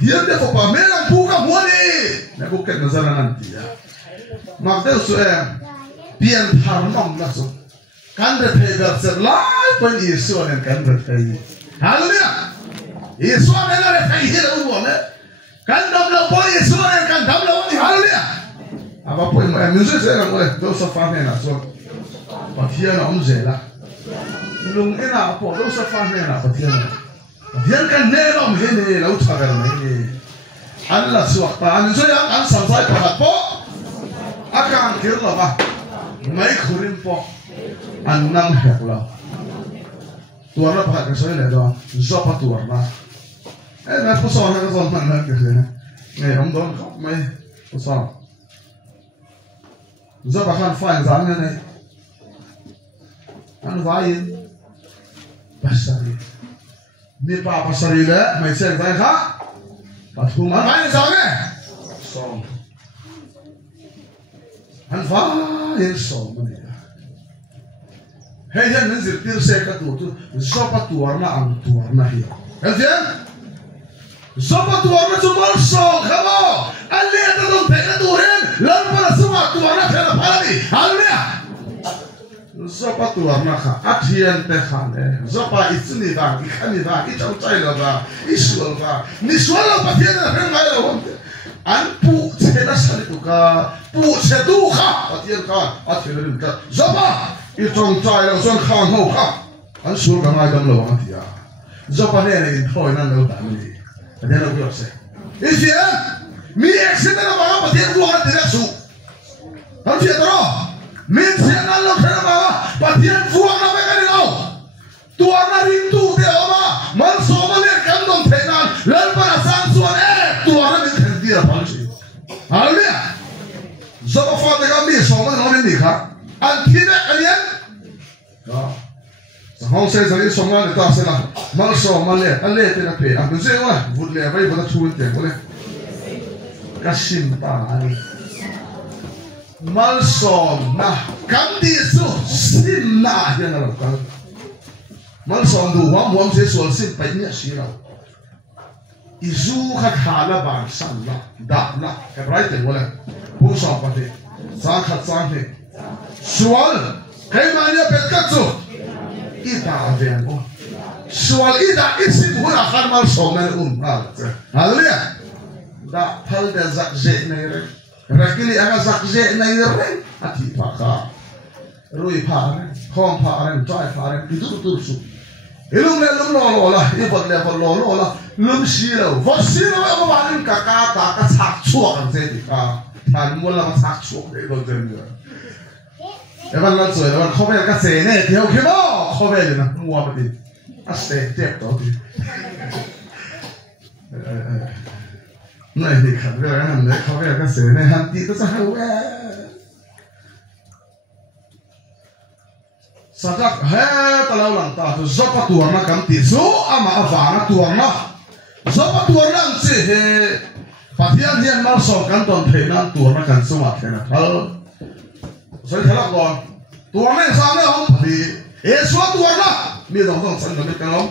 hian de fo pa me lan pu ka mo ni na ku ket na zara nan ti ya mak de su e pian thar nom na so kan de the ver ser lai pen yesu nen kan de thai hallelujah yesu nen la thai hi lo mo me kan dam lo po yesu nen kan dam lo ni hallelujah aba po mo mi se se na mo do so fa me na so pathian om je la lung ena po do so fa me na pathian kan ne lo me ne lo tha ga me Allah suwakta an so yang an samsai pahat po akan kir lo ba mai khurin po an nang hek lo tuarna pahat ka so le do zo pa tuarna na ko so na ko man na ke ne ngai om don mai ko so zo pa kan fa zang ne an vain pasari ni pa pasari le mai sen vai kha pathum an vai sao ne som an vai som ne hey yan zir tir se ka tu zo pa tuarna an tuarna hi helfen zo pa tuarna chu mal so khamo alle ta dum pe ka turen lan pa suwa tuarna phela phali hallelujah zo pa tuarna kha athian te kha ne zo pa itni ba ki khani ba ki chau chai lo ba isual ba ni suala pathian na ren ngai lo an pu che na sali tu ka pu che tu kha pathian ka athian rin ka zo pa i chong chai lo son khang ho kha an sur ka ngai dam lo ma tia zo pa ne in thoi nan lo ta ni pathian lo yo se ifia mi accident na ba pathian ku ha direct su han fia tro min se na lo khana ba pathian fuang na ba ka ni lo tua na ring tu de oma man so ma le kan dom the nan lan pa sang suan tua na min khan dia pa chi hallelujah zo pa fa de ka mi so ma no ni kha an thi na alian sa hong se sa ni so ma ta se na man so ma le ale te na pe an ze wa vut le vai ba thu te ko le ka sim ta ani mal som na kam di su sim na ya na ka mal som du wa mo se so sim pa ni si ra izu kha khala ba san la da na ka right te wala bu so pa te sa kha sa ne sual kai ma ni pe ka chu ida ven o sual ida isi bu na khan mal som na hallelujah da phal de zak je ne re rakili aga zakje na yere ati paka rui phare khom phare chai phare tidu tursu ilum le lum lo la i bot le bot lo la lum si lo va si lo ba ba ka ta ka chak chuak an se ti ka thằng mua làm sắc chuột để đồ chơi nữa cái bạn làm rồi bạn không phải cái xe này thì ok mà không phải gì nữa mua mà đi à xe đẹp đó đi này thì khẩn cái hàng đấy không phải cái xe này hàng tí nó sao sao chắc hết tao lâu lắm ta rồi bắt tuồng nó cầm tí số ama vàng nó tuồng nó rồi bắt tuồng nó chỉ he phát hiện hiện mal sòng cầm toàn thế nó tuồng nó cầm số mà thế nào rồi thế là còn tuồng này sao này không thì số tuồng nó bây giờ không sang được cái lắm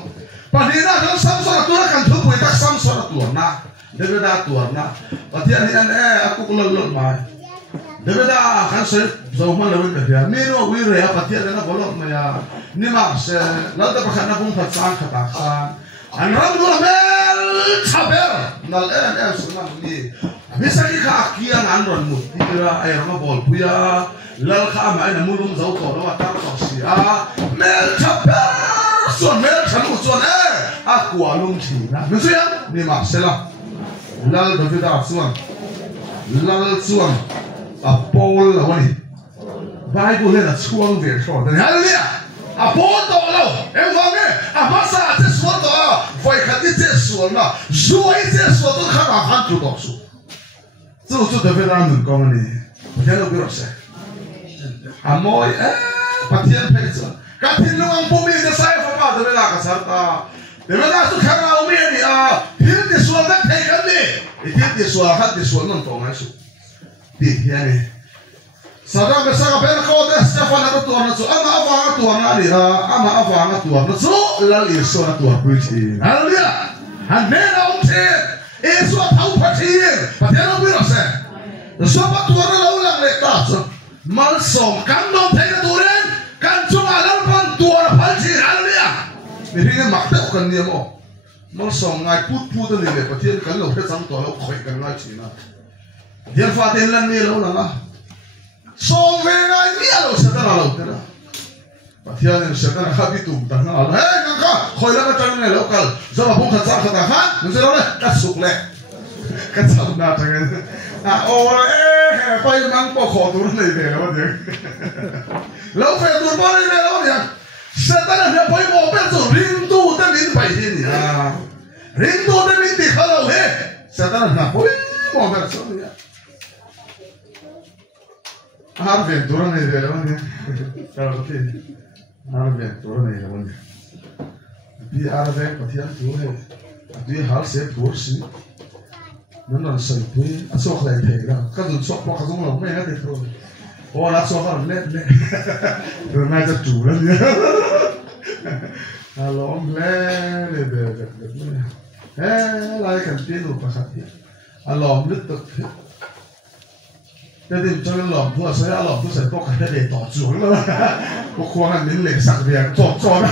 phát hiện ra nó sam số tuồng nó cầm thứ quỷ tắc sam số tuồng nó để bây giờ tuồng nó phát hiện hiện aku cũng lợn mà để bây giờ khán giả dầu mà lâu được ya mình nó vui rồi à phát hiện ra nó có lợn mà ya nhưng mà sẽ lâu tới bắt nó cũng thật sang khát khát anh làm đồ mel chả bèo nó em xuống làm gì bây giờ cái khác kia anh run một đi ra ai nó bol puya lal khá mà anh muốn luôn giàu to nó tao tao xí à mel chả bèo xuân mel chả một xuân aku luôn chỉ na mình suy à nhưng mà sẽ là lal đối với ta xuân lal xuân Paul là gì? Bible là chuông về cho nên hay đấy à Paul đó đâu em nói nghe mà sao thế số đó phải khát thế số nào rồi thế số đó khát là khát chút đó số chú đối với anh mình講này bây giờ biết rồi moi phát hiện phải chứ cái thiên long anh bố mình cái sai phải bảo đối với là cái sao ta đối với là tôi khát là ông ấy đi hiện thế số đó thấy cái gì hiện thế số khát thế số nó tổng hay số yani sada be saga ben ko de stefan na to na so ama afa to na ri ama afa na to na so la li so na to preach hallelujah and then on te eso thau phathi patena bu ro se so pa to na lo lang le ta so mal som kan no the na tu ren kan chung alam pan to na phathi hallelujah ni ri ma ta kan ni mo mal som ngai put ni le patien kan lo he sam to lo khoi kan ngai chi na dia fatin lan ni lo na so ve ngai ni lo se ta lo te na pathian ni se ta na khabi tu ta na he kan ka khoi la ka tang ne lo kal zo ba bu kha sa kha ta ha nu se lo le ka suk le ka sa na ta ngai o pai mang po kho tu nei ve lo de lo fe tu po nei ve lo de se ta na pai mo pe zo rin tu te min pai ni rin tu te min ti kha lo he se ta na pai mo pe zo ni Arventura nei veroni, Arventura nei veroni. Di arve patian tu hai, di hal se kursi. Nanti saya pun asal kelai tega, kalau sok pak kasung lah, mana ada tu. Oh, nak sok kan le, ramai tu jual dia. Kalau le, lagi kan tiada pakat dia. Alam le tu. Thế thì cho nên lòng thua sẽ lòng thua sẽ có cái để tỏ chuối luôn, có khoang ăn đến lệ sạc về tỏ cho đó,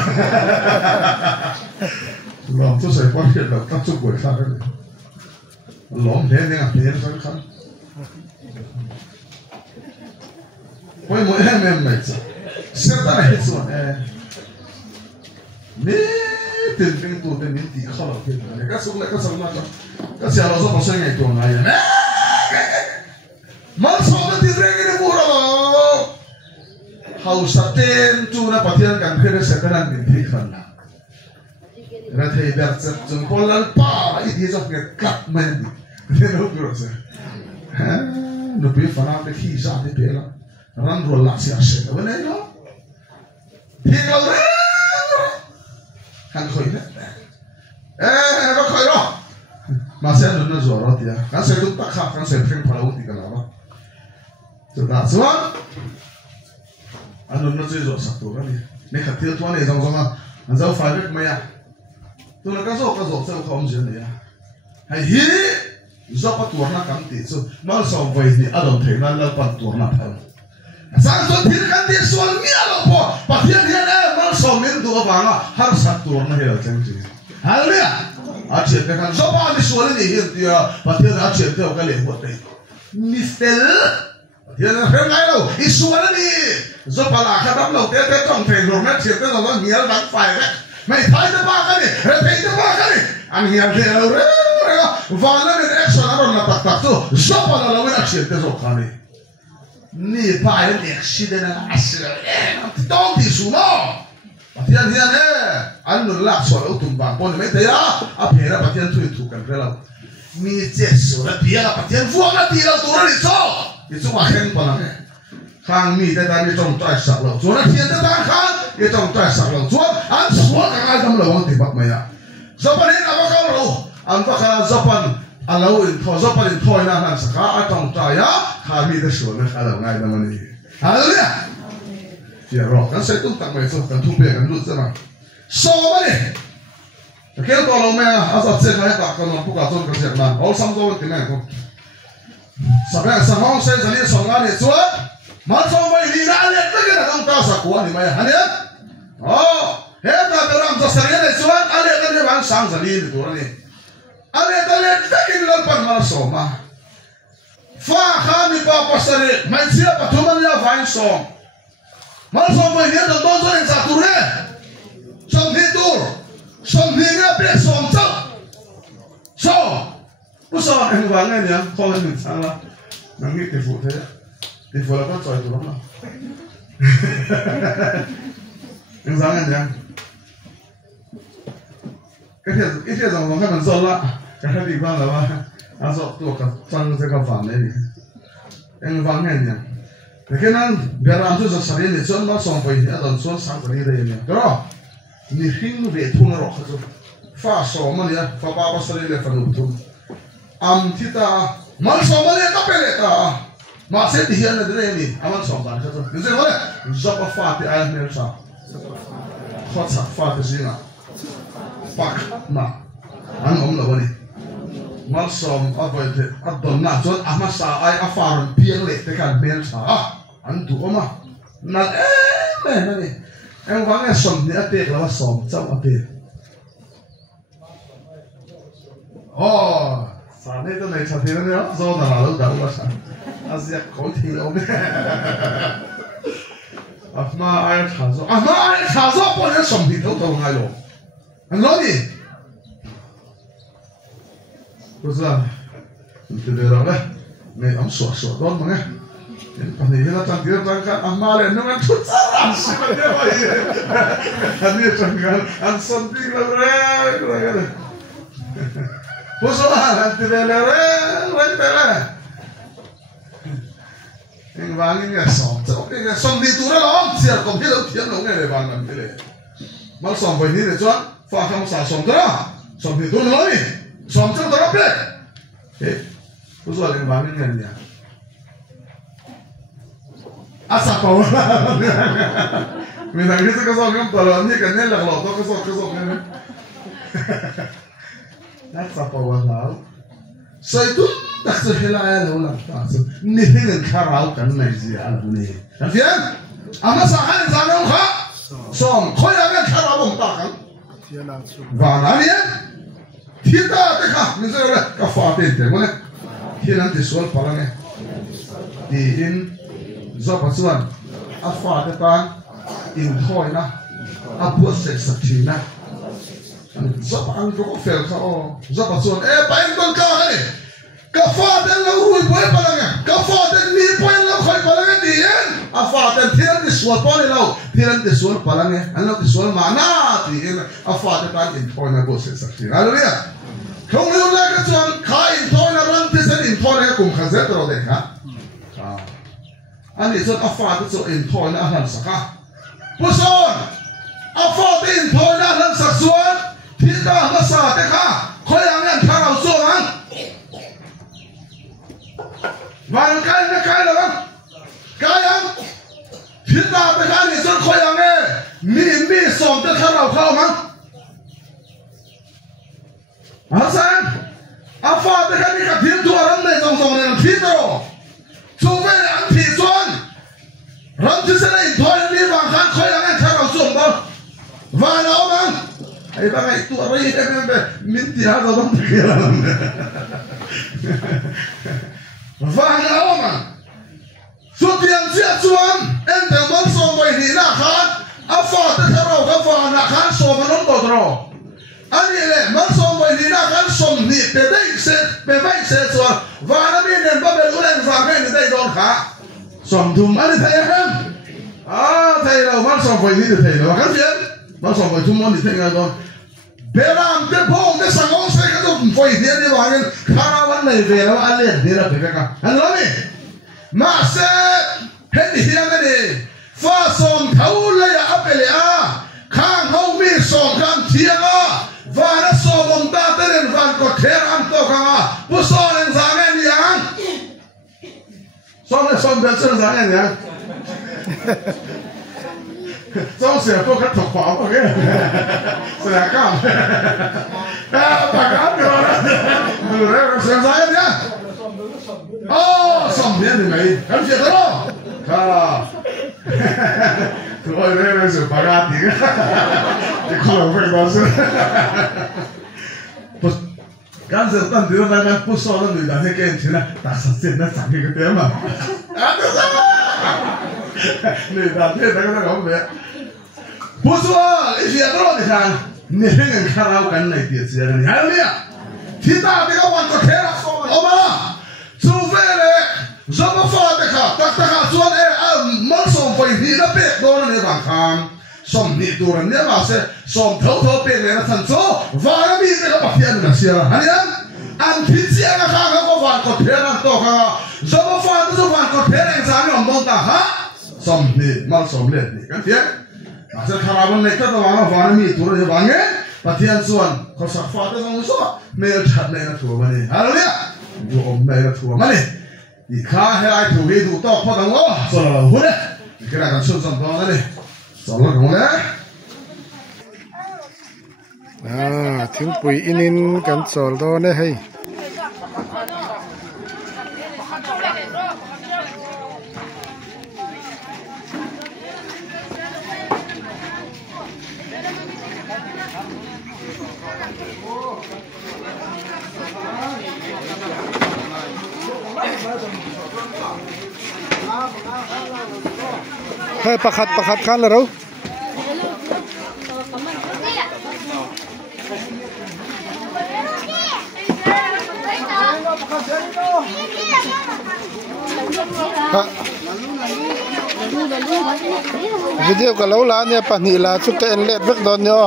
lòng thua sẽ quan hệ là tác dụng của sao đấy, lòng thế nên là thế nó rất khó, mỗi em này sao, xem ta này hết rồi, nè tiền tiền tụ tiền tỷ khó lắm tiền, các số lại các số nào các xe nó rất có ngày tuần này nè. Mal sobat di reggae mura lo, haus saten tu na patian kan kira setelan binti kan. Rathai bercet jempol pa ini jauh ngekat main, dia nak berasa. Nabi fana ke kisah ni pela, ran rola siasat, apa ni lo? Dia kalau kan koi ni, apa koi lo? Masih ada nuna zuarat ya, kan saya tu tak kah, kan saya pernah pada uti kalau apa. Sudah, semua. Anu nuna zuarat satu kan ni. Ni khatir tuan ni sama-sama, anjau faibek maya. Tu nak kasut saya kau mesti ni ya. Hai hi, zapa tuarna kanti, so mal so voice ni adon thena lapan tuarna thal. Sang so thir kanti soal ni alopo, patian dia mal so min tu abanga har sat tuarna hela cengci. Hallelujah. Aceh kan zapa ni soal ni hir dia, patian aceh tu kali buat ni. Mistel. Dia nak rengai lo, isuan ni. Zapa lah kadang lo dia tong teng romet siapa lo ngial bang fire. Mai thai tu apa ni? Rengai tu apa ni? Angial dia lo. rồi và nó nên action nó là tắc tắc thôi shop là lâu nó chuyện cái rồi cái này nè phải là accident là accident tông thì số nó hiện hiện nè anh nó lạc sỏi ở tùng bạc con mấy thế á phải là bắt hiện thui thu cần cái nào mi chết số là bia là bắt hiện vuông là thì là tụi nó đi sao thì chúng ta khen con này khang mi thế ta đi trong trái sạc lâu số là hiện thế ta khang đi trong trái sạc lâu số anh số cái ai trong lâu thì bắt mày à Japan ini apa kau lalu? Anta kalau Japan, alau itu Japan itu ina nan saka atau caya kami desuan kalau ngai nama ni. Haleluya. Ya roh kan saya tu tak mahu kan tu kan dulu sama. So mana? Kalau kalau mana asal saya kaya tak kan aku kata kan saya mana. All sama tu kena tu. Sampai sama saya jadi songan itu. Macam mana ini nak tak kena kamu tahu sakuan ni mana? Hanya. Oh. Heta beram tasariya le chuan ale kan le bang sang zali ni tur ni ale tale takin lal pan mar soma fa khami pa pasare mai sia pathuman ya vain som mar som mai ne don zo en sa tur ne som hi tur som hi ne pe som cha so uso en wang ne ya ko ni sang la nang ni te fu la pa choi tur na en sang ne ya cái thế rằng cái mình rồi là cái địa phương là ba anh sợ tôi cả trong cái phản đấy anh vắng nghe nhỉ cáiนั้นเวลาเราจะสอนเนี่ยส่วนมากส่งไปเนี่ยตอนส่วนสังกัดนี่ได้เนี่ยก็นี่หิ้งเวทุนรอกเขาฟ้าสอมันเนี่ยฟ้าบ้าสรีเลยฟันอุทุมที่ตามันสอมันเนี่ยก็เป็นเลยตามาเสร็จที่นั่นได้เนี่ยมันสองกันเขาดูสิว่าเนี่ยจับฟ้าที่ไอ้เนี่ยซะขอสักฟ้าที่สิงะปักมาอันนั้นเราเนี่ยมันสมเอาไปเถอะอันตอนนั้นจนอามาสาไออาฟาร์เพียงเล็กแต่การเบลสาอันถูกมั้ยนั่นแม่นั่นนี่เอ็งฟังไอ้สมเนี่ยเตะแล้วว่าสมเจ้าเตะโอ้สารนี่ตัวไหนชาตินั่นเนี่ยโซนอะไรรู้จักว่าสันอาเซียคนที่เราเนี่ยอามาไอ้ข้าโซอามาไอ้ข้าโซพอเนี่ยสมที่เขาตัวไงหรออันนั้นนี่รู้สึกมันจะเรื่องอะไรไม่เอาสวดโดนมั้งไงตอนนี้เราตั้งใจตั้งกันอามาเลยนึกว่าทุกสารสิมันจะไปอันนี้ตั้งกันอันสันติเราเรื่องผู้สาวอันที่เรื่องอะไรเองวางอย่างเงี้ยสองจะโอเคสองดีตัวละล้อมเสียกับที่เราเทียนลงไงเลยบางมันที่เลยมันสองไปนี่เลยจ้ะฟ้าคำสาสองตัวสองดีตัวละล้อนี่สองตัวละเป๊ะเฮ้ผู้สาวเองวางอย่างเงี้ยอาสาเปล่ามีทางที่จะกระสอบกันตลอดนี่กันเนี่ยหลักหลอกต้องกระสอบเนี่ยนักสาเปล่าแล้วใส่ตุ้นตักสุดเฮลัยแล้วล่ะนี่เงินข้าวกันในเสียอะไรนี่นะเพียงอามาสาหันสาน้องข้าสองคอยเอาเงินข้าวผมตากันว่านั่นเนี่ยที่ตาเด็กข้าไม่ใช่เลยก็ฟาดเต็มเลยที่นั่นที่สวนพลังเนี่ยที่อินจับส่วนอาฟาดตานอินทอยนะอาบัวเสกสักทีนะจับอันก็เฟลเขาจับส่วนไปต้นก้าวเลยก็ฟาดแล้วรุ่ยไปพลังเนี่ยก็ฟาดมีไปแล้วคอยพลังดีเองอาฟาดที่นั่นที่สวนพอเราที่นั่นที่สวนพลังเนี่ยอันนั้นที่สวนมาหน้าที่อินอาฟาดตานอินทอยนะบัวเสกสักทีอะไรเนี่ยคงรู้แล้วก็ส่วนขายอินทอยนะรันที่เส้นอินทอยเนี่ยกลุ่มข้าเจ้าเราเด็กฮะอันนี้ส่วนอาฟาที่ส่วนอินทอยนะอันนั้นสักผู้ส่วนอาฟาที่อินทอยนะอันนั้นสักส่วนที่ตามาสาเด็กฮะคอยอย่างนั้นข้าเราส่วนนั้นวันใกล้ไม่ใกล้หรอกใกล้ยังที่ตาไปข้านี่ส่วนคอยอย่างนี้มีส่งจะข้าเราเข้ามั้งอาจารย์อาฟาที่ข้านี่กับทีมตัวรันในส่งในทีตัวช่วยอันที่ส่วนรันที่เสนอถอยนี่วางข้างคอยอย่างนั้นข้าเราส่งต่อวันเอามั้งไอ้บ้าไอ้ตัวอะไรเนี่ยมินที่หาเราต้องเกี่ยวอะไรวันเอามั้งสุดที่อันเสียส่วนเอ็นแต่มันส่งไปที่หน้าข้างอาฟาที่ข้าเราก็ฟังหน้าข้างส่งมันต้องต่อตรอ anh ấy lệ mất xong vậy thì đã gắn xong nhị về đây sẽ cho và nó biết đến bao giờ lên và cái người ta đón khá xong thùng anh ấy thấy không thầy đâu mất xong vậy thì thầy đâu gắn chuyện mất xong vậy thùng món thì thầy ngay rồi về làm cái phong cái sáng ông sẽ cái dùng vậy thì anh ấy bảo anh khá vấn này về nó anh liền thì là phải cái anh nói đi mà sẽ hết thì anh ấy đi pha xong thấu lấy áp về khang hông mi xong khang thiêng và nó xong ông ta tới đến van có thể làm to khang bữa xong lên sáng anh đi ăn xong bên trên sáng anh đi ăn xong sẽ có cái thọc pháo vào cái sẽ cảm bạc áp rồi đó từ đấy nó sẽ sáng anh nhá xong thế thì mày cảm chuyện đó thôi đấy bây giờ bạc áp thì không phải bao giờ gan giờ tận điều này gan bút so nó người ta thấy cái thế này ta sắp xếp nó chẳng cái thế mà người ta thấy nó không biết bút so cái chuyện đó thì thằng người người khao cái này tiền gì này hay không nhá thì ta bây giờ quan có thế là ông mà chú về này do nó pha để cả ta chuan mất xong phải đi nó biết đó là vàng kham xong đi tu rồi nếu mà sẽ xong thấu bên này nó thành số và nó bị cái bạc tiền là xia anh em anh thích xia nó khang nó có vàng có thế là to khang do nó pha nó vàng có thế là sáng lòng đông ta hả xong đi mal xong lên đi cái chuyện mà sẽ khá là vấn đề cái đó là vàng mi tu rồi vàng ấy bạc tiền xuân có sắp pha nó xong số mail chat này nó thua mà này hả đấy dù ông này nó thua mà này thì khá hay ai thua cái đủ to phát động đó rồi hút đấy cái này còn xuân xong đó này xong rồi không đấy tiếng bụi in cắn sỏi đó này hay hey pakat kan laro video ka lo la ne pani la chu te en let vek don yo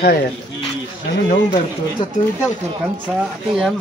khay anh nông dân tôi cho tôi theo tôi cắn sa cái em